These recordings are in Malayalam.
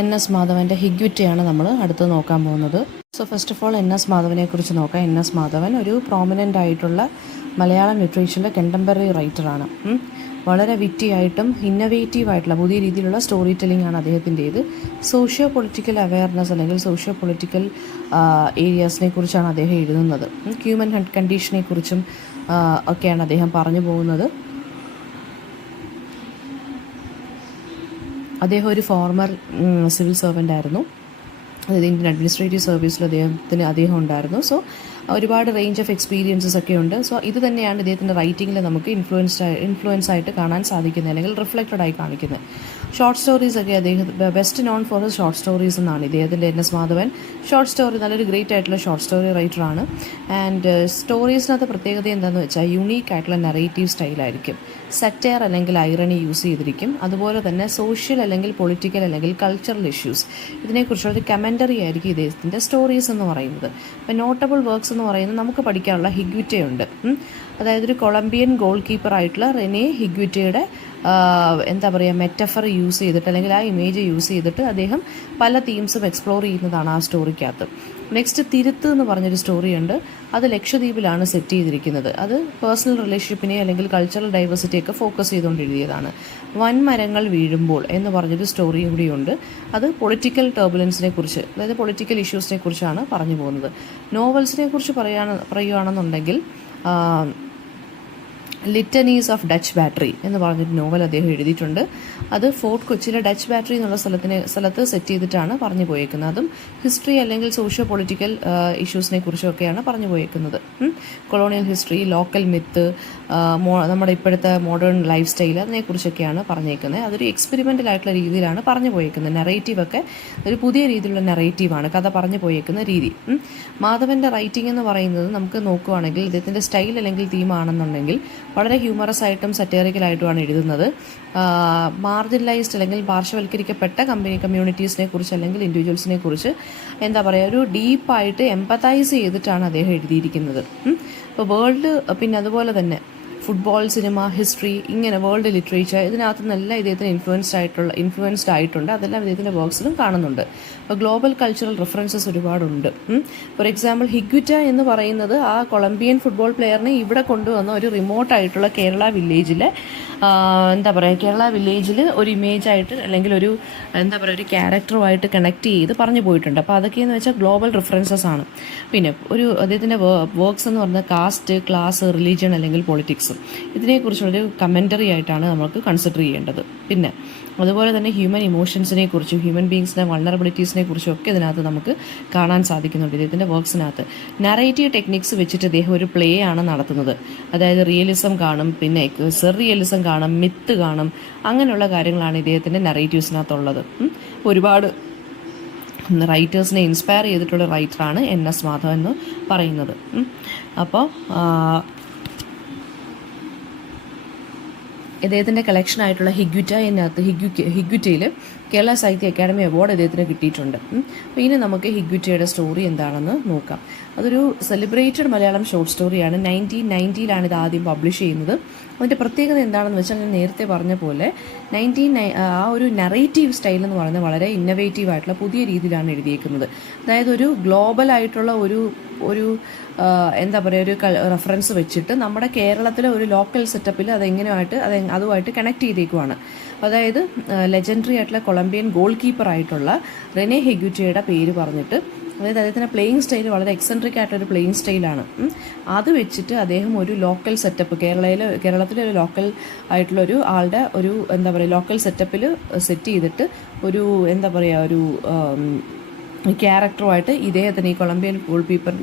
എൻ എസ് മാധവൻ്റെ ഹിഗ്വിറ്റയാണ് നമ്മൾ അടുത്ത് നോക്കാൻ പോകുന്നത്. So first of all N S മാധവനെ കുറിച്ച് നോക്കാം. എൻ എസ് മാധവൻ ഒരു പ്രോമിനൻ്റ് ആയിട്ടുള്ള മലയാളം ലിറ്ററേച്ചറിലെ കണ്ടംപററി റൈറ്ററാണ്. വളരെ വിറ്റിയായിട്ടും ഇന്നവേറ്റീവ് ആയിട്ടുള്ള പുതിയ രീതിയിലുള്ള സ്റ്റോറി ടെല്ലിംഗ് ആണ് അദ്ദേഹത്തിൻ്റേത്. സോഷ്യോ പൊളിറ്റിക്കൽ അവയർനെസ് അല്ലെങ്കിൽ സോഷ്യോ പൊളിറ്റിക്കൽ ഏരിയാസിനെ കുറിച്ചാണ് അദ്ദേഹം എഴുതുന്നത്. ഹ്യൂമൻ കണ്ടീഷനെ കുറിച്ചും ഒക്കെയാണ് അദ്ദേഹം പറഞ്ഞു പോകുന്നത്. അദ്ദേഹം ഒരു ഫോർമർ സിവിൽ സർവൻ്റ് ആയിരുന്നു. അതായത് ഇന്ത്യൻ അഡ്മിനിസ്ട്രേറ്റീവ് സർവീസിൽ അദ്ദേഹം ഉണ്ടായിരുന്നു. സോ ഒരുപാട് റേഞ്ച് ഓഫ് എക്സ്പീരിയൻസസ് ഒക്കെ ഉണ്ട്. സോ ഇത് തന്നെയാണ് ഇദ്ദേഹത്തിൻ്റെ റൈറ്റിങ്ങിൽ നമുക്ക് ഇൻഫ്ലുവൻസ് ആയിട്ട് കാണാൻ സാധിക്കുന്നത്, അല്ലെങ്കിൽ റിഫ്ലക്റ്റഡ് ആയി കാണിക്കുന്നത്. ഷോർട്ട് സ്റ്റോറീസ് ഒക്കെ അദ്ദേഹം best known for short stories എന്നാണ് ഇദ്ദേഹത്തിൻ്റെ N S Madhavan. Short story നല്ലൊരു ഗ്രേറ്റ് ആയിട്ടുള്ള ഷോർട്ട് സ്റ്റോറി റൈറ്ററാണ്. ആൻഡ് സ്റ്റോറീസിനകത്ത് പ്രത്യേകത എന്താണെന്ന് വെച്ചാൽ യുണീക്ക് ആയിട്ടുള്ള നറേറ്റീവ് സ്റ്റൈലായിരിക്കും. സറ്റയർ അല്ലെങ്കിൽ ഐറണി യൂസ് ചെയ്തിരിക്കും. അതുപോലെ തന്നെ സോഷ്യൽ അല്ലെങ്കിൽ പൊളിറ്റിക്കൽ അല്ലെങ്കിൽ കൾച്ചറൽ ഇഷ്യൂസ് ഇതിനെക്കുറിച്ചുള്ളൊരു കമൻ്ററി ആയിരിക്കും ഇദ്ദേഹത്തിൻ്റെ സ്റ്റോറീസ് എന്ന് പറയുന്നത്. ഇപ്പം നോട്ടബിൾ വർക്ക്സ് എന്ന് പറയുന്നത് നമുക്ക് പഠിക്കാനുള്ള ഹിഗ്വിറ്റയുണ്ട്. അതായത് ഒരു കൊളംബിയൻ ഗോൾ കീപ്പറായിട്ടുള്ള റെനെ ഹിഗ്വിറ്റയുടെ എന്താ പറയുക മെറ്റഫർ യൂസ് ചെയ്തിട്ട് അല്ലെങ്കിൽ ആ ഇമേജ് യൂസ് ചെയ്തിട്ട് അദ്ദേഹം പല തീംസും എക്സ്പ്ലോർ ചെയ്യുന്നതാണ് ആ സ്റ്റോറിക്കകത്ത്. നെക്സ്റ്റ് തിരുത്ത് എന്ന് പറഞ്ഞൊരു സ്റ്റോറിയുണ്ട്. അത് ലക്ഷദ്വീപിലാണ് സെറ്റ് ചെയ്തിരിക്കുന്നത്. അത് പേഴ്സണൽ റിലേഷൻഷിപ്പിനെ അല്ലെങ്കിൽ കൾച്ചറൽ ഡൈവേഴ്സിറ്റിയൊക്കെ ഫോക്കസ് ചെയ്തുകൊണ്ട് എഴുതിയതാണ്. വൻമരങ്ങൾ വീഴുമ്പോൾ എന്ന് പറഞ്ഞൊരു സ്റ്റോറിയും കൂടിയുണ്ട്. അത് പൊളിറ്റിക്കൽ ടർബുലൻസിനെ കുറിച്ച്, അതായത് പൊളിറ്റിക്കൽ ഇഷ്യൂസിനെ കുറിച്ചാണ് പറഞ്ഞു പോകുന്നത്. നോവൽസിനെ കുറിച്ച് പറയുകയാണെന്നുണ്ടെങ്കിൽ ലിറ്റനീസ് ഓഫ് ഡച്ച് ബാറ്ററി എന്ന് പറഞ്ഞൊരു നോവൽ അദ്ദേഹം എഴുതിയിട്ടുണ്ട്. അത് ഫോർട്ട് കൊച്ചിയിലെ ഡച്ച് ബാറ്ററി എന്നുള്ള സ്ഥലത്ത് സെറ്റ് ചെയ്തിട്ടാണ് പറഞ്ഞു പോയേക്കുന്നത്. അതും ഹിസ്റ്ററി അല്ലെങ്കിൽ സോഷ്യോ പൊളിറ്റിക്കൽ ഇഷ്യൂസിനെ കുറിച്ചൊക്കെയാണ് പറഞ്ഞു പോയേക്കുന്നത്. കൊളോണിയൽ ഹിസ്റ്ററി, ലോക്കൽ മിത്ത്, നമ്മുടെ ഇപ്പോഴത്തെ മോഡേൺ ലൈഫ് സ്റ്റൈൽ അതിനെക്കുറിച്ചൊക്കെയാണ് പറഞ്ഞേക്കുന്നത്. അതൊരു എക്സ്പെരിമെൻ്റൽ ആയിട്ടുള്ള രീതിയിലാണ് പറഞ്ഞു പോയേക്കുന്നത്. നെറേറ്റീവൊക്കെ ഒരു പുതിയ രീതിയിലുള്ള നെറേറ്റീവാണ്, കഥ പറഞ്ഞു പോയേക്കുന്ന രീതി. മാധവൻ്റെ റൈറ്റിംഗ് എന്ന് പറയുന്നത് നമുക്ക് നോക്കുകയാണെങ്കിൽ ഇദ്ദേഹത്തിൻ്റെ സ്റ്റൈൽ അല്ലെങ്കിൽ തീമാണെന്നുണ്ടെങ്കിൽ വളരെ ഹ്യൂമറസ് ആയിട്ടും സറ്റേറിക്കലായിട്ടുമാണ് എഴുതുന്നത്. മാർജിനലൈസ്ഡ് അല്ലെങ്കിൽ പാർശ്വവൽക്കരിക്കപ്പെട്ട കമ്മ്യൂണിറ്റീസിനെ കുറിച്ച് അല്ലെങ്കിൽ ഇൻഡിവിജ്വൽസിനെ കുറിച്ച് എന്താ പറയുക ഒരു ഡീപ്പായിട്ട് എംപത്തൈസ് ചെയ്തിട്ടാണ് അദ്ദേഹം എഴുതിയിരിക്കുന്നത്. ഇപ്പോൾ വേൾഡ്, പിന്നെ അതുപോലെ തന്നെ ഫുട്ബോൾ, സിനിമ, ഹിസ്റ്ററി, ഇങ്ങനെ വേൾഡ് ലിറ്ററേച്ചർ ഇതിനകത്തു നിന്നെല്ലാം ഇദ്ദേഹത്തിന് ഇൻഫ്ലുവൻസ്ഡ് ആയിട്ടുണ്ട്. അതെല്ലാം ഇദ്ദേഹത്തിൻ്റെ വർക്ക്സിലും കാണുന്നുണ്ട്. അപ്പോൾ ഗ്ലോബൽ കൾച്ചറൽ റെഫറൻസസ് ഒരുപാടുണ്ട്. ഫോർ എക്സാമ്പിൾ ഹിഗ്വിറ്റ എന്ന് പറയുന്നത് ആ കൊളംബിയൻ ഫുട്ബോൾ പ്ലെയറിനെ ഇവിടെ കൊണ്ടുവന്ന ഒരു റിമോട്ടായിട്ടുള്ള കേരള വില്ലേജിലെ എന്താ പറയുക കേരള വില്ലേജിൽ ഒരു ഇമേജായിട്ട് അല്ലെങ്കിൽ ഒരു എന്താ പറയുക ഒരു ക്യാരക്ടറുമായിട്ട് കണക്ട് ചെയ്ത് പറഞ്ഞു പോയിട്ടുണ്ട്. അപ്പോൾ അതൊക്കെയെന്ന് വെച്ചാൽ ഗ്ലോബൽ റെഫറൻസസ് ആണ്. പിന്നെ ഒരു അദ്ദേഹത്തിൻ്റെ വർക്ക്സ് എന്ന് പറഞ്ഞാൽ കാസ്റ്റ്, ക്ലാസ്, റിലീജിയൻ അല്ലെങ്കിൽ പൊളിറ്റിക്സ് ഇതിനെക്കുറിച്ചുള്ളൊരു കമൻ്ററി ആയിട്ടാണ് നമുക്ക് കൺസിഡർ ചെയ്യേണ്ടത്. പിന്നെ അതുപോലെ തന്നെ ഹ്യൂമൻ ഇമോഷൻസിനെ കുറിച്ചും ഹ്യൂമൻ ബീങ്സിൻ്റെ വൾണറബിലിറ്റീസിനെ കുറിച്ചും ഒക്കെ ഇതിനകത്ത് നമുക്ക് കാണാൻ സാധിക്കുന്നുണ്ട്. ഇദ്ദേഹത്തിൻ്റെ വർക്ക്സിനകത്ത് നറേറ്റീവ് ടെക്നിക്സ് വെച്ചിട്ട് ഇദ്ദേഹം ഒരു പ്ലേ ആണ് നടത്തുന്നത്. അതായത് റിയലിസം കാണും, പിന്നെ സെർ റിയലിസം കാണും, മിത്ത് കാണും, അങ്ങനെയുള്ള കാര്യങ്ങളാണ് ഇദ്ദേഹത്തിൻ്റെ നറേറ്റീവ്സിനകത്തുള്ളത്. ഒരുപാട് റൈറ്റേഴ്സിനെ ഇൻസ്പയർ ചെയ്തിട്ടുള്ള റൈറ്ററാണ് എൻ എസ് മാധവൻ എന്ന് പറയുന്നത്. അപ്പോൾ ഇദ്ദേഹത്തിൻ്റെ കളക്ഷനായിട്ടുള്ള ഹിഗ്വിറ്റയിൽ കേരള സാഹിത്യ അക്കാദമി അവാർഡ് ഇദ്ദേഹത്തിന് കിട്ടിയിട്ടുണ്ട്. അപ്പോൾ ഇനി നമുക്ക് ഹിഗ്വിറ്റയുടെ സ്റ്റോറി എന്താണെന്ന് നോക്കാം. അതൊരു സെലിബ്രേറ്റഡ് മലയാളം ഷോർട്ട് സ്റ്റോറിയാണ്. 1990 ഇത് ആദ്യം പബ്ലിഷ് ചെയ്യുന്നത്. അതിൻ്റെ പ്രത്യേകത എന്താണെന്ന് വെച്ചാൽ ഞാൻ നേരത്തെ പറഞ്ഞ പോലെ ആ ഒരു നറേറ്റീവ് സ്റ്റൈൽ എന്ന് പറയുന്നത് വളരെ ഇന്നവേറ്റീവ് ആയിട്ടുള്ള പുതിയ രീതിയിലാണ് എഴുതിയേക്കുന്നത്. അതായത് ഒരു ഗ്ലോബൽ ആയിട്ടുള്ള ഒരു എന്താ പറയുക ഒരു റെഫറൻസ് വെച്ചിട്ട് നമ്മുടെ കേരളത്തിലെ ഒരു ലോക്കൽ സെറ്റപ്പിൽ അതുമായിട്ട് കണക്ട് ചെയ്തേക്കുവാണ്. അതായത് ലെജൻഡറി ആയിട്ടുള്ള കൊളംബിയൻ ഗോൾ കീപ്പറായിട്ടുള്ള റെനെ ഹിഗ്വിറ്റയുടെ പേര് പറഞ്ഞിട്ട്, അതായത് അദ്ദേഹത്തിൻ്റെ പ്ലേയിങ് സ്റ്റൈൽ വളരെ എക്സെൻട്രിക് ആയിട്ടൊരു പ്ലേയിങ് സ്റ്റൈലാണ്. അത് വെച്ചിട്ട് അദ്ദേഹം ഒരു ലോക്കൽ സെറ്റപ്പ് കേരളത്തിലെ ഒരു ലോക്കൽ ആയിട്ടുള്ള ഒരു ആളുടെ ഒരു എന്താ പറയുക ലോക്കൽ സെറ്റപ്പിൽ സെറ്റ് ചെയ്തിട്ട് ഒരു എന്താ പറയുക ഒരു ക്യാരക്ടറുമായിട്ട് ഇദ്ദേഹത്തിന് ഈ കൊളംബിയൻ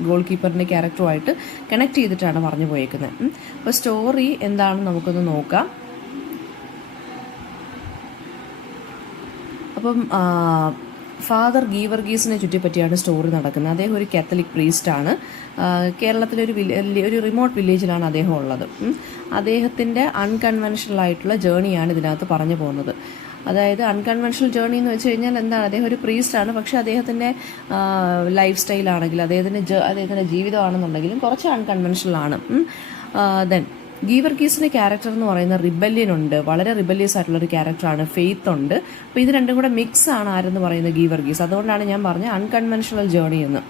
ഗോൾ കീപ്പറിൻ്റെ ക്യാരക്ടറുമായിട്ട് കണക്ട് ചെയ്തിട്ടാണ് പറഞ്ഞു പോയേക്കുന്നത്. അപ്പോൾ സ്റ്റോറി എന്താണെന്ന് നമുക്കൊന്ന് നോക്കാം. അപ്പം ഫാദർ ഗീവർഗീസിനെ ചുറ്റിപ്പറ്റിയാണ് സ്റ്റോറി നടക്കുന്നത്. അദ്ദേഹം ഒരു കാത്തലിക് പ്രീസ്റ്റാണ്. കേരളത്തിലെ ഒരു റിമോട്ട് വില്ലേജിലാണ് അദ്ദേഹം ഉള്ളത്. അദ്ദേഹത്തിൻ്റെ അൺകൺവെൻഷണൽ ആയിട്ടുള്ള ജേണിയാണ് ഇതിനകത്ത് പറഞ്ഞു പോകുന്നത്. അതായത് അൺകൺവെൻഷണൽ ജേർണി എന്ന് വെച്ച് കഴിഞ്ഞാൽ എന്താണ്, അദ്ദേഹം ഒരു പ്രീസ്റ്റാണ്. പക്ഷേ അദ്ദേഹത്തിൻ്റെ ലൈഫ് സ്റ്റൈലാണെങ്കിലും അദ്ദേഹത്തിൻ്റെ ജീവിതമാണെന്നുണ്ടെങ്കിലും കുറച്ച് അൺകൺവെൻഷണൽ ആണ്. ദെൻ ഗീവർഗീസിൻ്റെ ക്യാരക്ടർ എന്ന് പറയുന്ന റിബല്യൻ ഉണ്ട്, വളരെ റിബല്യസ് ആയിട്ടുള്ളൊരു ക്യാരക്ടറാണ്. ഫെയ്ത്ത് ഉണ്ട്. അപ്പോൾ ഇത് രണ്ടും കൂടെ മിക്സ് ആണ് ആരെന്ന് പറയുന്നത് ഗീവർഗീസ്. അതുകൊണ്ടാണ് ഞാൻ പറഞ്ഞത് അൺകൺവെൻഷണൽ ജേർണി എന്ന്.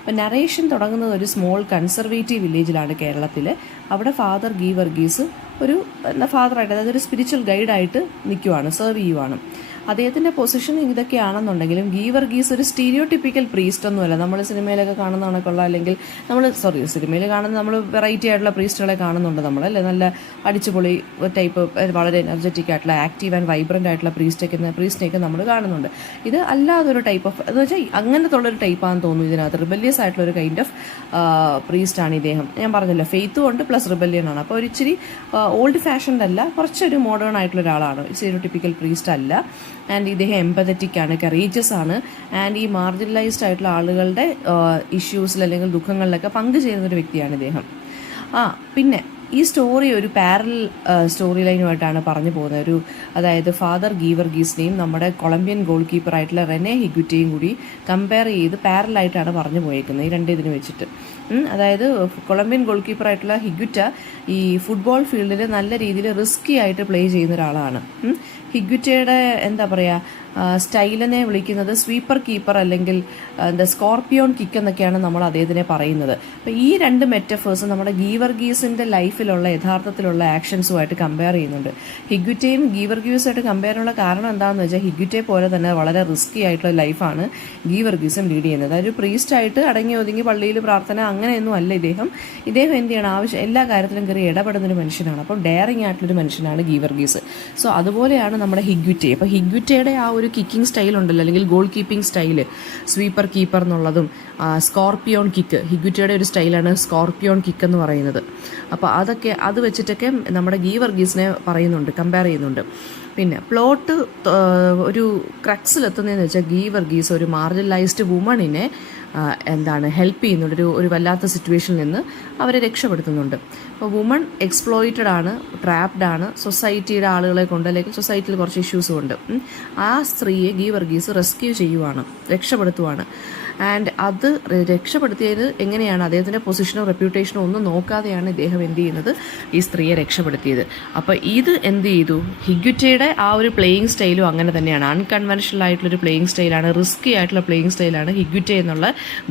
അപ്പോൾ നറേഷൻ തുടങ്ങുന്നത് ഒരു സ്മോൾ കൺസർവേറ്റീവ് വില്ലേജിലാണ് കേരളത്തിൽ. അവിടെ ഫാദർ ഗീവർഗീസ് ഒരു ഫാദറായിട്ട്, അതായത് ഒരു സ്പിരിച്വൽ ഗൈഡായിട്ട് നിൽക്കുവാണ്, സെർവ് ചെയ്യുവാണ്. അദ്ദേഹത്തിൻ്റെ പൊസിഷൻ ഇതൊക്കെയാണെന്നുണ്ടെങ്കിലും ഗീവർഗീസ് ഒരു സ്റ്റീരിയോടിപ്പിക്കൽ പ്രീസ്റ്റ് ഒന്നുമല്ല. നമ്മൾ സിനിമയിലൊക്കെ കാണുന്ന കണക്കുള്ള, അല്ലെങ്കിൽ സിനിമയിൽ കാണുന്ന നമ്മൾ വെറൈറ്റി ആയിട്ടുള്ള പ്രീസ്റ്റുകളെ കാണുന്നുണ്ട് നമ്മളല്ലേ, നല്ല അടിച്ചുപൊളി ടൈപ്പ്, വളരെ എനർജറ്റിക് ആയിട്ടുള്ള ആക്റ്റീവ് ആൻഡ് വൈബ്രൻ്റ് ആയിട്ടുള്ള പ്രീസ്റ്റിനെയൊക്കെ നമ്മൾ കാണുന്നുണ്ട്. ഇത് അല്ലാതൊരു ടൈപ്പ് ഓഫ്, എന്ന് വെച്ചാൽ അങ്ങനത്തെ ഉള്ളൊരു ടൈപ്പാണെന്ന് തോന്നുന്നു ഇതിനകത്ത്. റിബല്യസ് ആയിട്ടുള്ള ഒരു കൈൻഡ് ഓഫ് പ്രീസ്റ്റാണ് ഇദ്ദേഹം. ഞാൻ പറഞ്ഞല്ലോ ഫെയ്ത്തും ഉണ്ട് പ്ലസ് റിബല്യൻ ആണ്. അപ്പോൾ ഒരു ഇച്ചിരി ഓൾഡ് ഫാഷൻഡ് അല്ല, കുറച്ചൊരു മോഡേൺ ആയിട്ടുള്ള ഒരാളാണ്, സ്റ്റീരിയോടിപ്പിക്കൽ പ്രീസ്റ്റ് അല്ല. ആൻഡ് ഇദ്ദേഹം എംപതറ്റിക് ആണ്, കറേജസ് ആണ്. ആൻഡ് ഈ മാർജിനലൈസ്ഡ് ആയിട്ടുള്ള ആളുകളുടെ ഇഷ്യൂസിൽ അല്ലെങ്കിൽ ദുഃഖങ്ങളിലൊക്കെ പങ്കുചേരുന്നൊരു വ്യക്തിയാണ് ഇദ്ദേഹം. പിന്നെ ഈ സ്റ്റോറി ഒരു പാരലൽ സ്റ്റോറി ലൈനുമായിട്ടാണ് പറഞ്ഞു പോകുന്നത്. അതായത് ഫാദർ ഗീവർഗീസിനെയും നമ്മുടെ കൊളംബിയൻ ഗോൾ കീപ്പറായിട്ടുള്ള റെനെ ഹിഗ്വിറ്റയും കൂടി കമ്പയർ ചെയ്ത് പാരലായിട്ടാണ് പറഞ്ഞു പോയേക്കുന്നത് ഈ രണ്ടിതിന് വെച്ചിട്ട്. അതായത് കൊളംബിയൻ ഗോൾ കീപ്പറായിട്ടുള്ള ഹിഗ്വിറ്റ ഈ ഫുട്ബോൾ ഫീൽഡിൽ നല്ല രീതിയിൽ റിസ്കി ആയിട്ട് പ്ലേ ചെയ്യുന്ന ഒരാളാണ്. ഹിഗ്വിറ്റയുടെ എന്താ പറയുക സ്റ്റൈലിനെ വിളിക്കുന്നത് സ്വീപ്പർ കീപ്പർ അല്ലെങ്കിൽ സ്കോർപ്പിയോൺ കിക്ക് എന്നൊക്കെയാണ് നമ്മൾ അദ്ദേഹത്തിനെ പറയുന്നത്. അപ്പോൾ ഈ രണ്ട് മെറ്റഫേഴ്സ് നമ്മുടെ ഗീവർഗീസിൻ്റെ ലൈഫിലുള്ള യഥാർത്ഥത്തിലുള്ള ആക്ഷൻസുമായിട്ട് കമ്പയർ ചെയ്യുന്നുണ്ട്. ഹിഗ്വിറ്റയും ഗീവർഗീസുമായിട്ട് കമ്പയർ ചെയ്യാനുള്ള കാരണം എന്താണെന്ന് വെച്ചാൽ ഹിഗ്വിറ്റയെ പോലെ തന്നെ വളരെ റിസ്കി ആയിട്ടുള്ള ലൈഫാണ് ഗീവർഗീസും ലീഡ് ചെയ്യുന്നത്. അതൊരു പ്രീസ്റ്റായിട്ട് അടങ്ങി ഒതുങ്ങി പള്ളിയിൽ പ്രാർത്ഥന അങ്ങനെയൊന്നും അല്ല ഇദ്ദേഹം എന്ത് ചെയ്യണം, എല്ലാ കാര്യത്തിലും കയറി ഇടപെടുന്നൊരു മനുഷ്യനാണ്. അപ്പോൾ ഡെയറിങ് ആയിട്ടുള്ളൊരു മനുഷ്യനാണ് ഗീവർഗീസ്. സോ അതുപോലെയാണ് നമ്മുടെ ഹിഗ്വിറ്റെ. അപ്പോൾ ഹിഗ്വിറ്റയുടെ ആ ഒരു കിക്കിംഗ് സ്റ്റൈൽ ഉണ്ടല്ലോ, അല്ലെങ്കിൽ goal keeping style, sweeper keeper എന്നുള്ളതും സ്കോർപ്പിയോൺ കിക്ക്, ഹിഗ്വിറ്റയുടെ ഒരു സ്റ്റൈലാണ് സ്കോർപ്പിയോൺ കിക്ക് എന്ന് പറയുന്നത്. അപ്പോൾ അത് വെച്ചിട്ടൊക്കെ നമ്മുടെ ഗീവർഗീസിനെ പറയുന്നുണ്ട്, കമ്പയർ ചെയ്യുന്നുണ്ട്. പിന്നെ പ്ലോട്ട് ഒരു ക്രക്സിലെത്തുന്നതെന്ന് വെച്ചാൽ ഗീവർഗീസ് ഒരു മാർജിനലൈസ്ഡ് വുമണിനെ ഹെൽപ്പ് ചെയ്യുന്നുണ്ട്, ഒരു വല്ലാത്ത സിറ്റുവേഷനിൽ നിന്ന് അവരെ രക്ഷപ്പെടുത്തുന്നുണ്ട്. അപ്പോൾ വുമൺ എക്സ്പ്ലോയിറ്റഡ് ആണ്, ട്രാപ്ഡ് ആണ് സൊസൈറ്റിയുടെ ആളുകളെ കൊണ്ട്, അല്ലെങ്കിൽ സൊസൈറ്റിയിൽ കുറച്ച് ഇഷ്യൂസും ഉണ്ട്. ആ സ്ത്രീയെ ഗീവർഗീസ് റെസ്ക്യൂ ചെയ്യുവാണ്, രക്ഷപ്പെടുത്തുവാണ്. ആൻഡ് അത് രക്ഷപ്പെടുത്തിയത് എങ്ങനെയാണ്, അദ്ദേഹത്തിൻ്റെ പൊസിഷനോ റെപ്യൂട്ടേഷനോ ഒന്നും നോക്കാതെയാണ് ഇദ്ദേഹം എന്ത് ചെയ്യുന്നത്, ഈ സ്ത്രീയെ രക്ഷപ്പെടുത്തിയത്. അപ്പോൾ ഇത് എന്ത് ചെയ്തു, ഹിഗ്വിറ്റയുടെ ആ ഒരു പ്ലേയിങ് സ്റ്റൈലും അങ്ങനെ തന്നെയാണ്, അൺകൺവെൻഷണൽ ആയിട്ടുള്ളൊരു പ്ലേയിങ് സ്റ്റൈലാണ്, റിസ്കി ആയിട്ടുള്ള പ്ലേയിങ് സ്റ്റൈലാണ് ഹിഗ്വിറ്റ എന്നുള്ള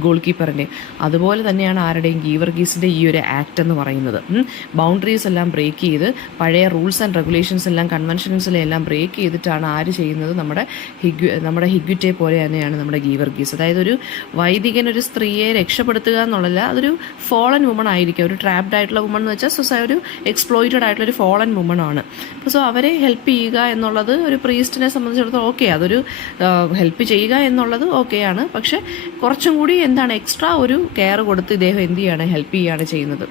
ഗോൾ കീപ്പറിൻ്റെ. അതുപോലെ തന്നെയാണ് ആരുടെയും ഗീവർഗീസിൻ്റെ ഈ ഒരു ആക്ട് എന്ന് പറയുന്നത്. ബൗണ്ടറീസ് എല്ലാം ബ്രേക്ക് ചെയ്ത്, പഴയ റൂൾസ് ആൻഡ് റെഗുലേഷൻസ് എല്ലാം കൺവെൻഷൻസിലെല്ലാം ബ്രേക്ക് ചെയ്തിട്ടാണ് ആര് ചെയ്യുന്നത്, നമ്മുടെ ഹിഗ്വിറ്റയെ പോലെ തന്നെയാണ് നമ്മുടെ ഗീവർഗീസ്. അതായത് ഒരു വൈദികൻ ഒരു സ്ത്രീയെ രക്ഷപ്പെടുത്തുക എന്നുള്ളതല്ല, അതൊരു ഫോളൻ വുമൺ ആയിരിക്കും, ഒരു ട്രാപ്ഡ് ആയിട്ടുള്ള വുമൺ എന്ന് വെച്ചാൽ ഒരു എക്സ്പ്ലോയിറ്റഡ് ആയിട്ടുള്ള ഒരു ഫോളൻ വുമൺ ആണ്. അപ്പോൾ സോ അവരെ ഹെൽപ്പ് ചെയ്യുക എന്നുള്ളത് ഒരു പ്രീസ്റ്റിനെ സംബന്ധിച്ചിടത്തോളം ഓക്കെ, അതൊരു ഹെൽപ്പ് ചെയ്യുക എന്നുള്ളത് ഓക്കെയാണ്. പക്ഷെ കുറച്ചും കൂടി എക്സ്ട്രാ ഒരു കെയർ കൊടുത്ത് ഇദ്ദേഹം എന്ത് ചെയ്യാണ്, ഹെൽപ്പ് ചെയ്യുകയാണ് ചെയ്യുന്നത്.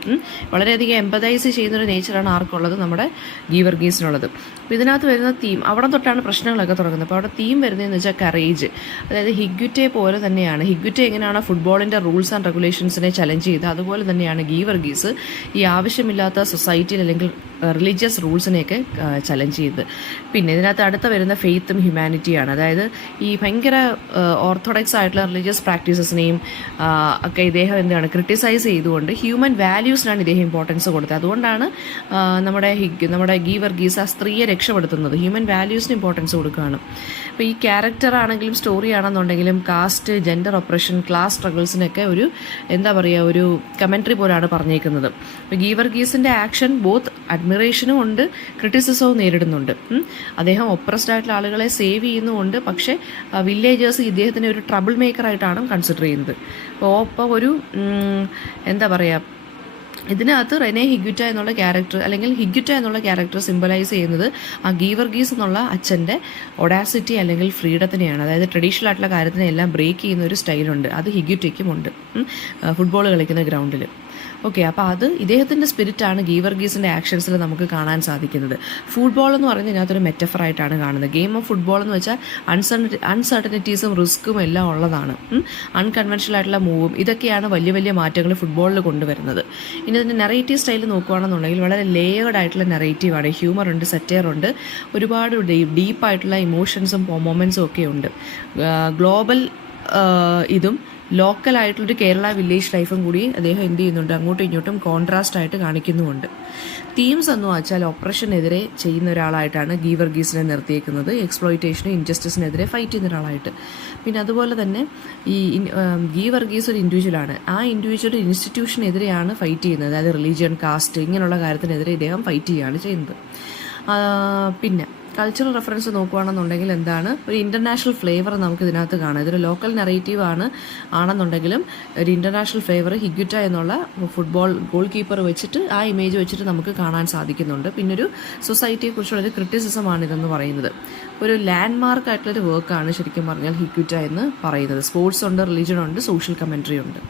വളരെയധികം എംപതൈസ് ചെയ്യുന്നൊരു നേച്ചറാണ് ആർക്കുള്ളത്, നമ്മുടെ ഗീവർഗീസിനുള്ളത്. അപ്പോൾ ഇതിനകത്ത് വരുന്ന തീം, അവിടെ തൊട്ടാണ് പ്രശ്നങ്ങളൊക്കെ തുടങ്ങുന്നത്. അപ്പോൾ അവിടെ തീം വരുന്നതെന്ന് വെച്ചാൽ കറേജ്. അതായത് ഹിഗ്വിറ്റെ പോലെ തന്നെയാണ്, ഹിഗ്വിറ്റെ എങ്ങനെയാണ് ഫുട്ബോളിൻ്റെ റൂൾസ് ആൻഡ് റെഗുലേഷൻസിനെ ചലഞ്ച് ചെയ്ത്, അതുപോലെ തന്നെയാണ് ഗീവർഗീസ് ഈ ആവശ്യമില്ലാത്ത സൊസൈറ്റിയിൽ അല്ലെങ്കിൽ റിലീജിയസ് റൂൾസിനെയൊക്കെ ചലഞ്ച് ചെയ്ത്. പിന്നെ ഇതിനകത്ത് അടുത്ത വരുന്ന ഫെയ്ത്തും ഹ്യൂമാനിറ്റിയാണ്. അതായത് ഈ ഭയങ്കര ഓർത്തഡോക്സ് ആയിട്ടുള്ള റിലീജിയസ് പ്രാക്ടീസസിനെയും ഒക്കെ ഇദ്ദേഹം ക്രിട്ടിസൈസ് ചെയ്തുകൊണ്ട് ഹ്യൂമൻ വാല്യൂസിനാണ് ഇദ്ദേഹം ഇമ്പോർട്ടൻസ് കൊടുത്തത്. അതുകൊണ്ടാണ് നമ്മുടെ ഗീവർഗീസ് ആ സ്ത്രീയെ രക്ഷപ്പെടുത്തുന്നത്, ഹ്യൂമൻ വാല്യൂസിന് ഇമ്പോർട്ടൻസ് കൊടുക്കുകയാണ്. അപ്പോൾ ഈ ക്യാരക്ടർ ആണെങ്കിലും സ്റ്റോറി ആണെന്നുണ്ടെങ്കിലും കാസ്റ്റ്, ജെൻഡർ ഒപ്രഷൻ, ക്ലാസ് സ്ട്രഗിൾസിനൊക്കെ ഒരു ഒരു കമൻട്രി പോലാണ് പറഞ്ഞേക്കുന്നത്. അപ്പോൾ ഗീവർഗീസിൻ്റെ ആക്ഷൻ ബോത്ത് അഡ്മിറേഷനും ഉണ്ട്, ക്രിറ്റിസിസവും നേരിടുന്നുണ്ട്. അദ്ദേഹം ഒപ്രസ്ഡ് ആയിട്ടുള്ള ആളുകളെ സേവ് ചെയ്യുന്നുമുണ്ട്. പക്ഷേ വില്ലേജേഴ്സ് ഇദ്ദേഹത്തിനെ ഒരു ട്രബിൾ മേക്കറായിട്ടാണ് കൺസിഡർ ചെയ്യുന്നത്. അപ്പോൾ ഒരു ഇതിനകത്ത് റെനെ ഹിഗ്വിറ്റ എന്നുള്ള ക്യാരക്ടർ, അല്ലെങ്കിൽ ഹിഗ്വിറ്റ എന്നുള്ള ക്യാരക്ടർ സിംബലൈസ് ചെയ്യുന്നത് ആ ഗീവർഗീസ് എന്നുള്ള അച്ഛൻ്റെ ഒഡാസിറ്റി അല്ലെങ്കിൽ ഫ്രീഡത്തിനെയാണ്. അതായത് ട്രഡീഷണൽ ആയിട്ടുള്ള കാര്യത്തിനെ എല്ലാം ബ്രേക്ക് ചെയ്യുന്ന ഒരു സ്റ്റൈലുണ്ട്, അത് ഹിഗ്വിറ്റയ്ക്കും ഉണ്ട് ഫുട്ബോൾ കളിക്കുന്ന ഗ്രൗണ്ടിൽ. ഓക്കെ, അപ്പോൾ അത് ഇദ്ദേഹത്തിൻ്റെ സ്പിരിറ്റാണ് ഗീവർഗീസിൻ്റെ ആക്ഷൻസിൽ നമുക്ക് കാണാൻ സാധിക്കുന്നത്. ഫുട്ബോൾ എന്ന് പറഞ്ഞാൽ ഇതിനകത്തൊരു മെറ്റഫറായിട്ടാണ് കാണുന്നത്. ഗെയിം ഓഫ് ഫുട്ബോൾ എന്ന് വെച്ചാൽ അൺസർട്ടനിറ്റീസും റിസ്ക്കും എല്ലാം ഉള്ളതാണ്. അൺകൺവെൻഷണൽ ആയിട്ടുള്ള മൂവും ഇതൊക്കെയാണ് വലിയ വലിയ മാറ്റങ്ങൾ ഫുട്ബോളിൽ കൊണ്ടുവരുന്നത്. ഇനി ഇതിൻ്റെ നെറേറ്റീവ് സ്റ്റൈൽ നോക്കുകയാണെന്നുണ്ടെങ്കിൽ വളരെ ലേയേർഡ് ആയിട്ടുള്ള നെറേറ്റീവാണ്. ഹ്യൂമർ ഉണ്ട്, സറ്റയർ ഉണ്ട്, ഒരുപാട് ഡീപ്പായിട്ടുള്ള ഇമോഷൻസും മൊമെൻറ്റ്സും ഒക്കെ ഉണ്ട്. ഗ്ലോബൽ ഇതും ലോക്കലായിട്ടുള്ളൊരു കേരള വില്ലേജ് ലൈഫും കൂടി അദ്ദേഹം എന്ത് ചെയ്യുന്നുണ്ട്, അങ്ങോട്ടും ഇങ്ങോട്ടും കോൺട്രാസ്റ്റ് ആയിട്ട് കാണിക്കുന്നുമുണ്ട്. തീംസ് എന്ന് വെച്ചാൽ ഓപ്പറേഷനെതിരെ ചെയ്യുന്ന ഒരാളായിട്ടാണ് ഗീ വർഗീസിനെ നിർത്തിയേക്കുന്നത്, എക്സ്പ്ലോയിറ്റേഷനും ഇൻജസ്റ്റിസിനെതിരെ ഫൈറ്റ് ചെയ്യുന്ന ഒരാളായിട്ട്. പിന്നെ അതുപോലെ തന്നെ ഈ ഗീ വർഗീസ് ഒരു ഇൻഡിവിജ്വലാണ്. ആ ഇൻഡിവിജ്വൽ ഇൻസ്റ്റിറ്റ്യൂഷനെതിരെയാണ് ഫൈറ്റ് ചെയ്യുന്നത്. അതായത് റിലീജിയൻ, കാസ്റ്റ് ഇങ്ങനെയുള്ള കാര്യത്തിനെതിരെ ഇദ്ദേഹം ഫൈറ്റ് ചെയ്യുകയാണ് ചെയ്യുന്നത്. പിന്നെ കൾച്ചറൽ റെഫറൻസ് നോക്കുകയാണെന്നുണ്ടെങ്കിൽ എന്താണ്, ഒരു ഇൻ്റർനാഷണൽ ഫ്ലേവർ നമുക്ക് ഇതിനകത്ത് കാണാം. ഇതൊരു ലോക്കൽ നെറേറ്റീവ് ആണെന്നുണ്ടെങ്കിലും ഒരു ഇൻ്റർനാഷണൽ ഫ്ലേവർ ഹിഗ്വിറ്റ എന്നുള്ള ഫുട്ബോൾ ഗോൾ കീപ്പർ വെച്ചിട്ട് ആ ഇമേജ് വെച്ചിട്ട് നമുക്ക് കാണാൻ സാധിക്കുന്നുണ്ട്. പിന്നെ ഒരു സൊസൈറ്റിയെക്കുറിച്ചുള്ളൊരു ക്രിറ്റിസിസമാണ് ഇതെന്ന് പറയുന്നത്. ഒരു ലാൻഡ് മാർക്ക് ആയിട്ടുള്ളൊരു വർക്കാണ് ശരിക്കും പറഞ്ഞാൽ ഹിഗ്വിറ്റ എന്ന് പറയുന്നത്. സ്പോർട്സ് ഉണ്ട്, റിലീജിയൻ ഉണ്ട്, സോഷ്യൽ കമൻട്രി ഉണ്ട്.